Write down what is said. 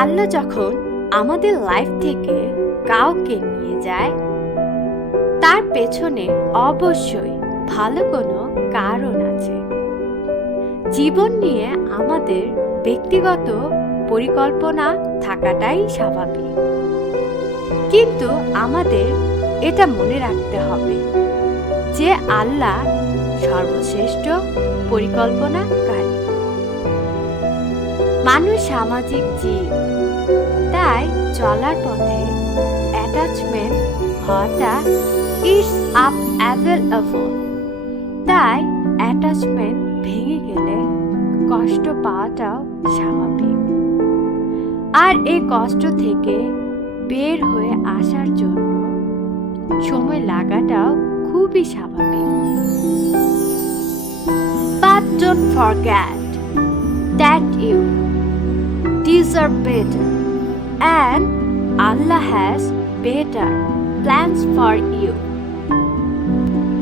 আল্লাহ যখন আমাদের লাইফ থেকে কাউকে নিয়ে যায়, তার পেছনে অবশ্যই ভালো কোনো কারণ আছে। জীবন নিয়ে আমাদের ব্যক্তিগত পরিকল্পনা থাকাটাই স্বাভাবিক, কিন্তু আমাদের এটা মনে রাখতে হবে যে আল্লাহ সর্বশ্রেষ্ঠ পরিকল্পনাকারী। মানুষ সামাজিক জীব, তাই চলার পথে অ্যাটাচমেন্ট হওয়াটা ইটস আনএভয়েডেবল। তাই অ্যাটাচমেন্ট ভেঙে গেলে কষ্ট পাওয়াটাও স্বাভাবিক, আর এই কষ্ট থেকে বের হয়ে আসার জন্য সময় লাগাটাও খুবই স্বাভাবিক। But don't forget that you deserve better, and Allah has better plans for you.